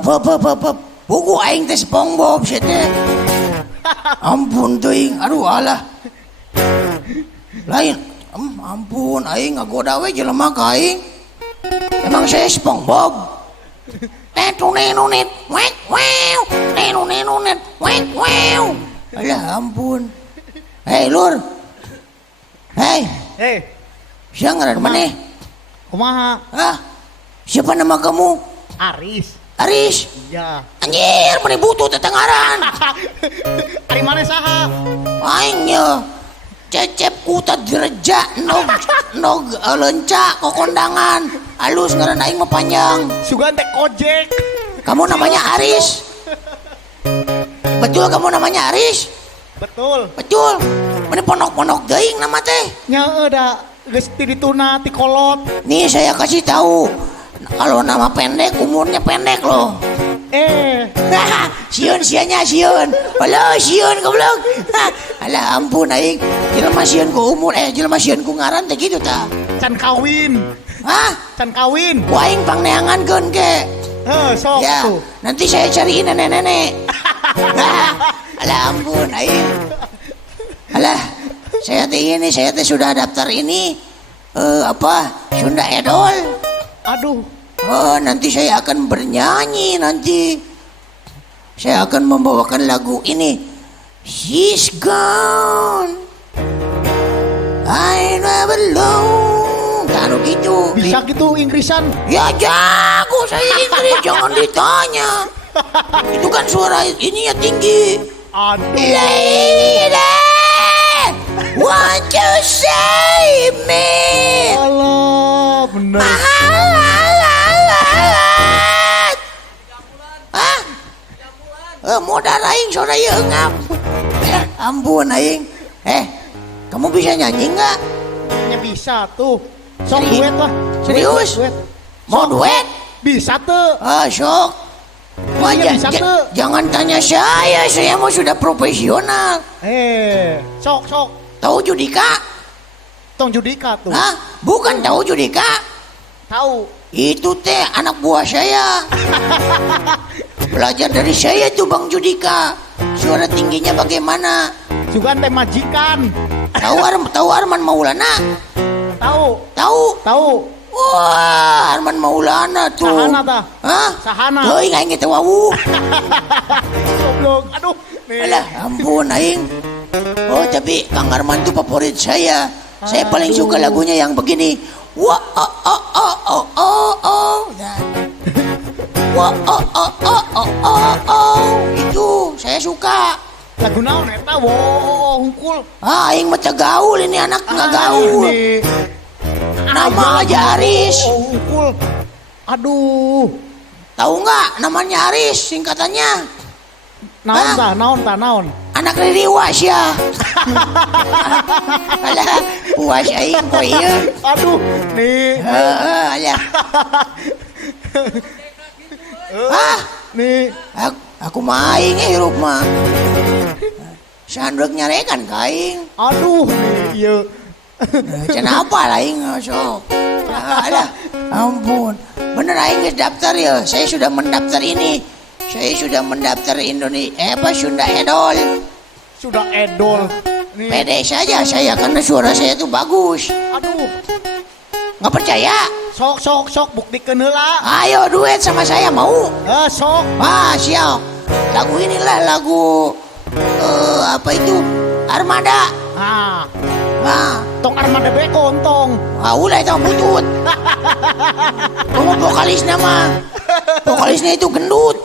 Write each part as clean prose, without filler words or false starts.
Hap. Buku aing teh SpongeBob sih teh. Ampun teuing, aduh alah. Lain, ampun aing ngagoda we jelema ka aing. Emang saya SpongeBob. Nenunet, wek wow. Nenunet, wek wow. Alah ampun. Hei Lur. Hei. Siang ngaran maneh? Kumaha? Hah? Siapa nama kamu? Aris. Aris? Iya. Anjir, mana butuh tetengaran. Ari mana saha? Aingnya Cecep kuta direja nog lenca kokondangan halus ngaran aing mah panjang. Sugan teh kojek. Kamu namanya Aris? Betul kamu namanya Aris? Betul. Betul. Mana ponok-ponok deing nama teh? Nya da geus ti dituna ti kolot. Nih saya kasih tahu. Kalau nama pendek umurnya pendek loh. Sieun-sianya sieun. Halo sieun goblok. Alah ampun aing. Jelema sieun ku umur jelema sieun ku ngaran teh kitu tah. Can kawin. Hah? Can kawin. Ku aing pangneangankeun ke. Sok Ya, tuh. nanti saya cariin nenek-nenek. Alah ampun aing. Alah, saya teh sudah daftar ini Sunda Edol. Aduh. Nanti saya akan bernyanyi nanti. Saya akan membawakan lagu ini. She's gone. I never know. Kalau gitu. Bisa gitu Inggrisan? Ya jago saya Inggris, jangan ditanya. Itu kan suara ininya tinggi. Aduh. Lady, won't you save me? Allah, bener. Modal aing saudara ngap. Ampun aing. Kamu bisa nyanyi nggak? Ya bisa tuh. Sok duet lah. Serius? Duet. Mau duet? Bisa tuh. Sok. Bisa tuh. Jangan tanya saya mau sudah profesional. Sok. Tahu Judika? Tong Judika tuh. Hah? Bukan tahu Judika. Tahu. Itu teh anak buah saya. Belajar dari saya tuh Bang Judika. Suara tingginya bagaimana? Juga teh majikan. Tahu Arman Maulana? Tahu. Wah, Arman Maulana tuh. Sahana tah? Hah? Sahana. Heuh, aing teh wau. Goblok. Aduh. Alah, ampun aing. Tapi Kang Arman tuh favorit saya. Saya paling suka lagunya yang begini. Wah, itu saya suka. Lagu naon eta? Wow, hungkul. Aing mah gaul ini anak nggak gaul. Nama aja Aris. Hungkul. Aduh. Tahu nggak namanya Aris singkatannya? Naon? Anak Riri Was ya. Alah, Was aing kok ieu. Aduh, nih. Alah. Nih. Aku maing hirup mah. Sandrek nyarekan kaing. Aduh, nih ieu. Kenapa laing sok? Alah, ampun. Bener aing geus daftar ya. Saya sudah mendaftar ini. Saya sudah mendaftar Sunda Edol. Sudah edol. Nih. Pede saja saya karena suara saya itu bagus. Aduh. Nggak percaya? Sok buktikeun heula. Ayo duet sama saya mau? Sok. Siap. Lagu inilah lagu Armada. Tong Armada beko ontong. Ulah itu butut. Kamu vokalis nama. Vokalisnya itu gendut.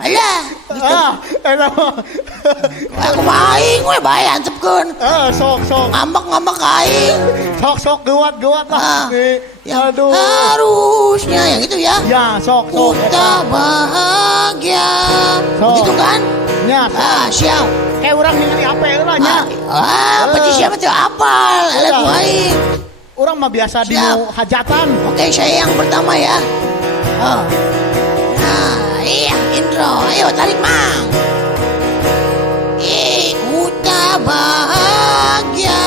Alah. Gitu. Aku maing we bae antepkeun. Sok. Ngambek aing. Sok geuat lah. Aduh. Harusnya yang itu ya. Ya, sok. Kita bahagia. Begitu kan? Ya. Siap. Kayak orang ningali HP heula nya. Pasti siapa tuh apal lagu aing. Orang mah biasa di hajatan. Oke, saya yang pertama ya. Iya, intro. Ayo tarik mang. Kita bahagia.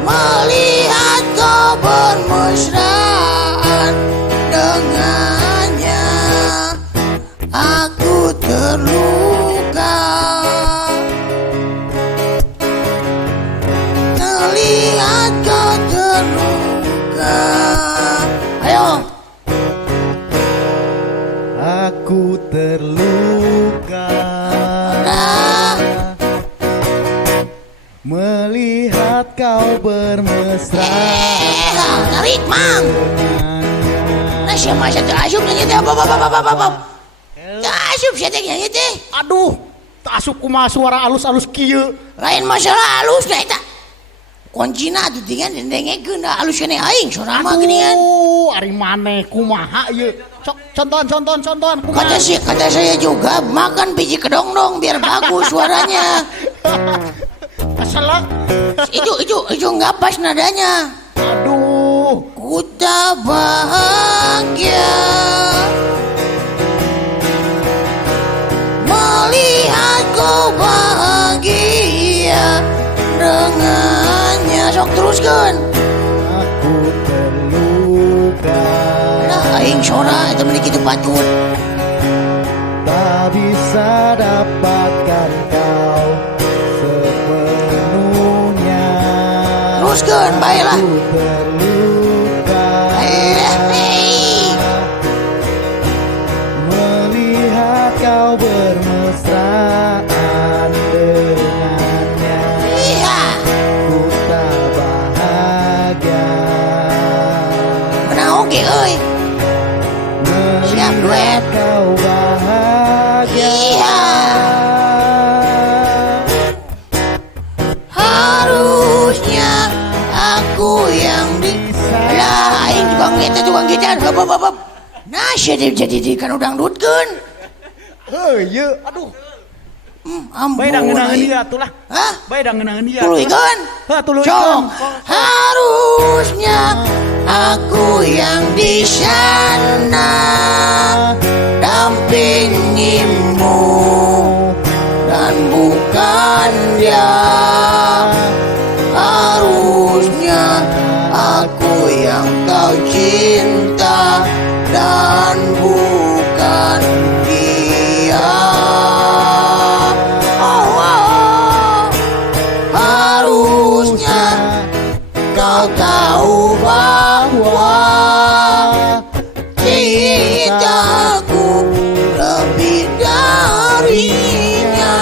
Melihat kau bermesra. Aku terluka melihat kau bermesra tarik mang. Nah siapa satu asup nyanyi teh apa. Asup siapa nyanyi teh. Aduh, tak asup kumaha suara alus-alus kieu. Lain masalah halus dah eta. Kuncina tuh dengan dendengekeun da halus kene aing suara mah geuningan. Ari maneh kumaha ieu? Sok contohan. Kata saya juga makan biji kedong-dong biar bagus suaranya. Keselak. Itu nggak pas nadanya. Aduh, Ku tak bahagia melihat kau bahagia dengannya. Sok teruskan. aku terluka. Nah aing sora itu meni kitu patut. Tak bisa dapatkan kau sepenuhnya. Teruskan baiklah. Aku terluka melihat kau bermesraan dengannya. Iya. Ku tak bahagia Kena oke euy. Siap duet. melihat kau bahagia. Iya. Harusnya aku yang di lah aing tukang gitar hop. Nah jadi kan udang dutkeun. Ieu aduh, Ampun. bae da ngeunaheun aing. ieu atuh lah. Hah? Bae da ngeunaheun ieu. Tuluikeun. Tuluikeun. Sok. Harusnya aku yang di sana dampingimu dan bukan dia. Harusnya aku yang kau cinta dan bukan dia. Harusnya kau tahu bahwa cintaku lebih darinya.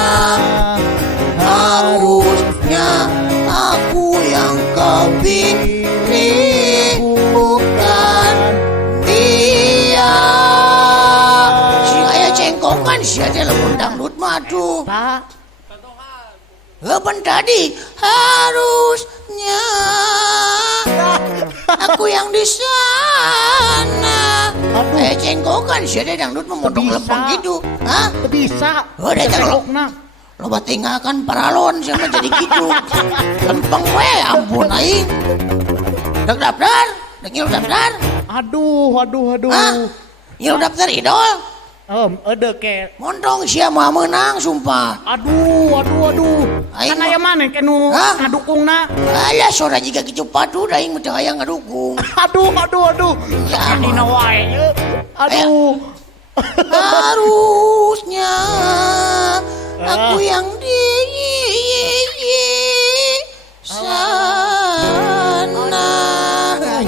Harusnya aku yang kau pilih bukan dia. Si aya cengkokan si ada lamun dangdut mah tuh. Tak. Kapan tadi harusnya aku yang di sana. Cengkokan si ada dangdut memodok Bisa. lepeng gitu. Hah? Teu bisa. Oh, da eta lo. Cengkokna. Loba tinggalkan paralon sama jadi gitu. Lempeng we ampun aing. Dak daftar? Dak ngilu daftar? Aduh. Hah? Ngilu daftar idol? Ede ke. Montong sia mah menang sumpah. Aduh. Aing Kan aya maneh ke nu Hah? ngadukungna. Alah sora jika kitu patu da aing mah teu aya ngadukung. Aduh. Ya, Dina wae. Aduh. Harusnya aku yang di sana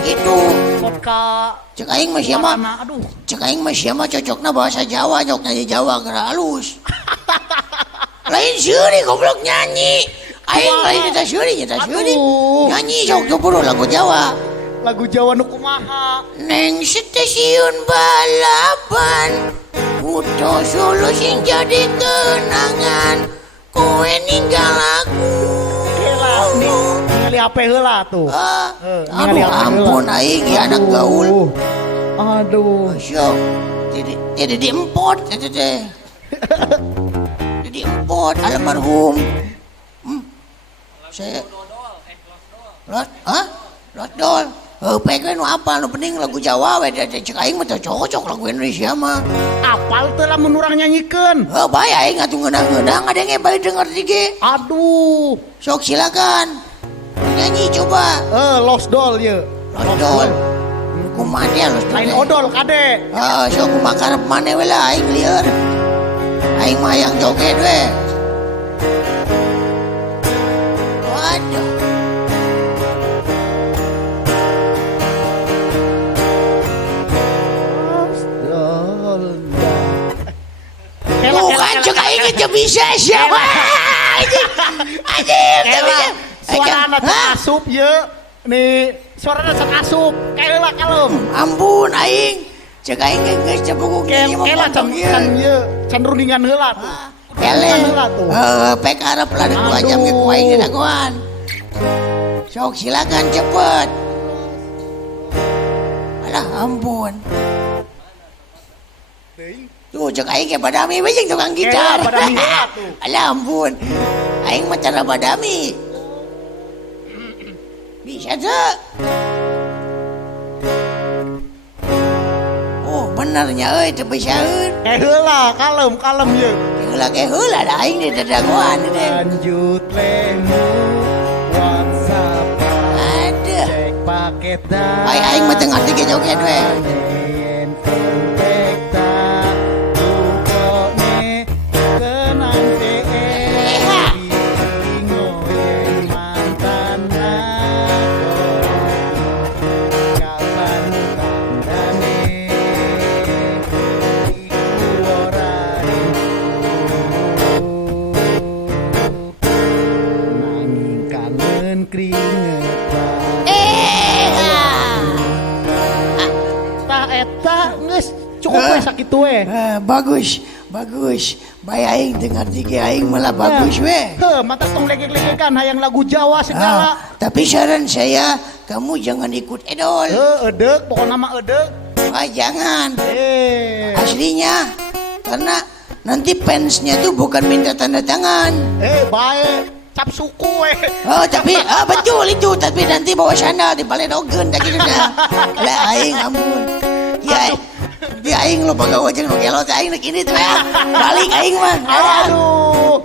gitu. Vodka. Cek aing mah sia mah. Aduh. Cek aing mah sia mah cocokna bahasa Jawa, nyok nyanyi Jawa geura halus. Lain seuri goblok nyanyi. Aing lain eta seuri. Aduh. Nyanyi sok teu lagu Jawa. Lagu Jawa nu kumaha? Neng stasiun balapan Kuto Solo sing jadi kenangan Kowe ninggal aku Helah nih, ningali HP heula tuh. Aduh ampun aing ya anak gaul. Aduh. Syok Tidak diempot teh. Diempot almarhum. Saya Lot dol. Pengen nu apa nu penting lagu Jawa we cek aing mah teu cocok lagu Indonesia mah. Apal teh lamun urang nyanyikeun. Bae aing atuh ngeunang-ngeunang adenge bae denger dige. Aduh. Sok silakan. Nyanyi coba. Lost Doll ye. Lot dol. Kumaha dia los Lain odol kade. Sok kumaha karep maneh we lah aing lieur. Aing mah yang joget we. Waduh. Lost Doll. cek aing teh bisa siapa? Anjing, teh bisa. Suarana cek asup ye. Nih, suarana cek asup. Kaela kalem. Ampun aing. Cek aing geus cepuk ge Kaela can ye, can rundingan heula tuh. Kele. Pek arep lah ku aja ge ku aing dagoan. Sok silakan cepet. Alah ampun. Tuh cek aing ke badami we jeung tukang gitar. Badami heula tuh. Alah ampun. Aing mah cara badami. Bisa tuh. Oh benernya euy teu bisaeun. Heula kalem ye. Heula da aing di dadagoan teh. Lanjut lemu WhatsApp. Aduh. Cek paket dah. Ai aing mah teu ngarti ge joget we. Cukup we sakitu we. Bagus. Bae aing teu ngarti ge aing malah bagus we. Heuh, mata tong legek-legekan hayang lagu Jawa segala. Tapi saran saya, kamu jangan ikut idol. Edek, pokoknya mah edek. Jangan. Aslinya, karena nanti fansnya tuh bukan minta tanda tangan. Baik, cap suku we. Tapi betul itu, tapi nanti bawa sana di Baledogen dah gitu dah. Lah aing ampun. Ya aing lo bagawa jeung nu gelot aing nek ini teh. Balik aing mah. Aduh.